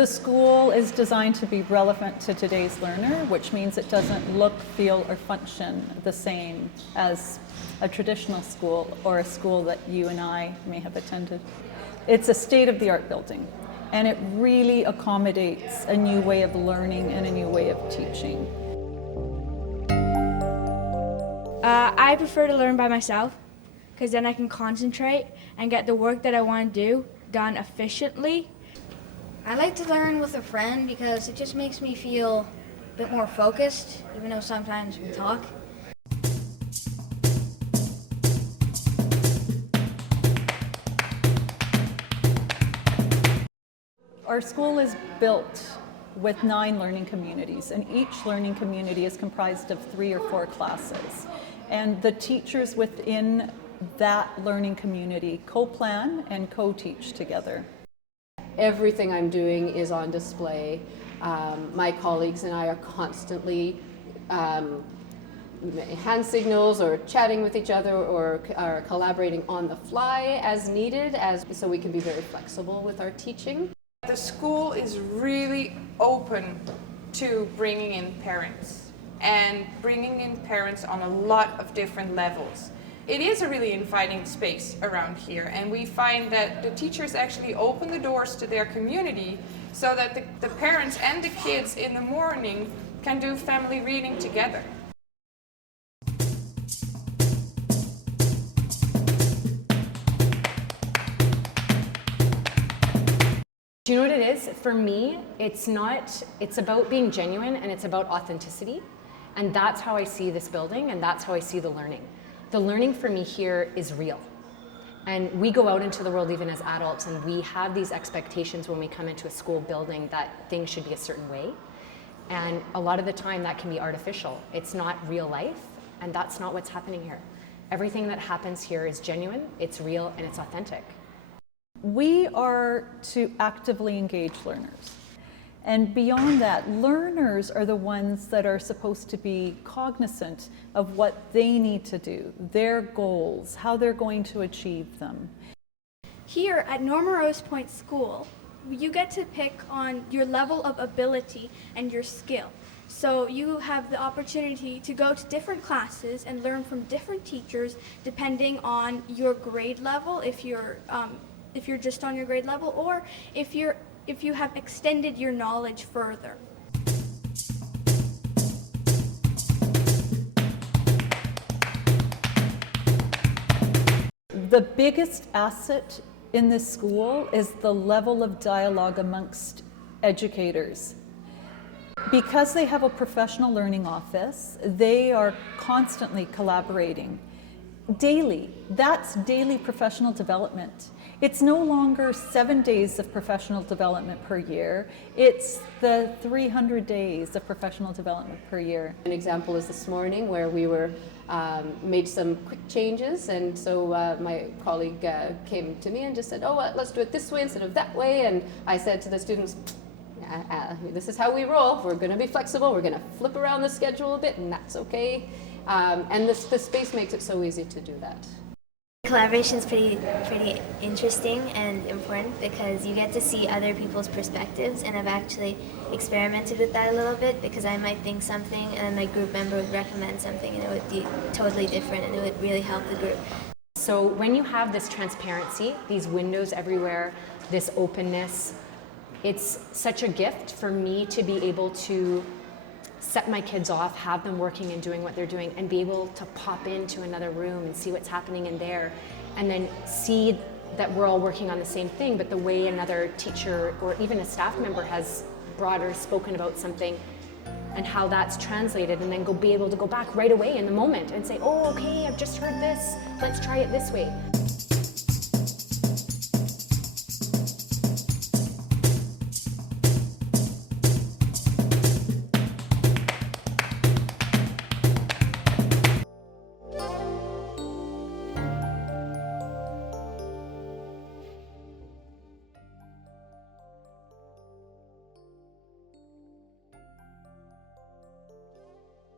The school is designed to be relevant to today's learner, which means it doesn't look, feel, or function the same as a traditional school or a school that you and I may have attended. It's a state-of-the-art building, and it really accommodates a new way of learning and a new way of teaching. I prefer to learn by myself because then I can concentrate and get the work that I want to do done efficiently. I like to learn with a friend because it just makes me feel a bit more focused, even though sometimes we talk. Our school is built with 9 learning communities, and each learning community is comprised of 3 or 4 classes. And the teachers within that learning community co-plan and co-teach together. Everything I'm doing is on display. My colleagues and I are constantly hand signals or chatting with each other or are collaborating on the fly as needed, so we can be very flexible with our teaching. The school is really open to bringing in parents and bringing in parents on a lot of different levels. It is a really inviting space around here, and we find that the teachers actually open the doors to their community so that the parents and the kids in the morning can do family reading together. Do you know what it is? For me, it's about being genuine and it's about authenticity. And that's how I see this building and that's how I see the learning. The learning for me here is real. And we go out into the world even as adults and we have these expectations when we come into a school building that things should be a certain way. And a lot of the time that can be artificial. It's not real life, and that's not what's happening here. Everything that happens here is genuine, it's real, and it's authentic. We are to actively engage learners. And beyond that, learners are the ones that are supposed to be cognizant of what they need to do, their goals, how they're going to achieve them. Here at Norma Rose Point School, you get to pick on your level of ability and your skill. So you have the opportunity to go to different classes and learn from different teachers depending on your grade level, if you're just on your grade level, or if you have extended your knowledge further. The biggest asset in this school is the level of dialogue amongst educators. Because they have a professional learning office, they are constantly collaborating. Daily, that's daily professional development. It's no longer 7 days of professional development per year, it's the 300 days of professional development per year. An example is this morning where we made some quick changes, and so my colleague came to me and just said, let's do it this way instead of that way, and I said to the students, this is how we roll, we're going to be flexible, we're going to flip around the schedule a bit, and that's okay. And the space makes it so easy to do that. Collaboration is pretty interesting and important because you get to see other people's perspectives, and I've actually experimented with that a little bit because I might think something and then my group member would recommend something and it would be totally different and it would really help the group. So when you have this transparency, these windows everywhere, this openness, it's such a gift for me to be able to set my kids off, have them working and doing what they're doing, and be able to pop into another room and see what's happening in there, and then see that we're all working on the same thing, but the way another teacher or even a staff member has brought or spoken about something and how that's translated, and then be able to go back right away in the moment and say, oh, okay, I've just heard this, let's try it this way.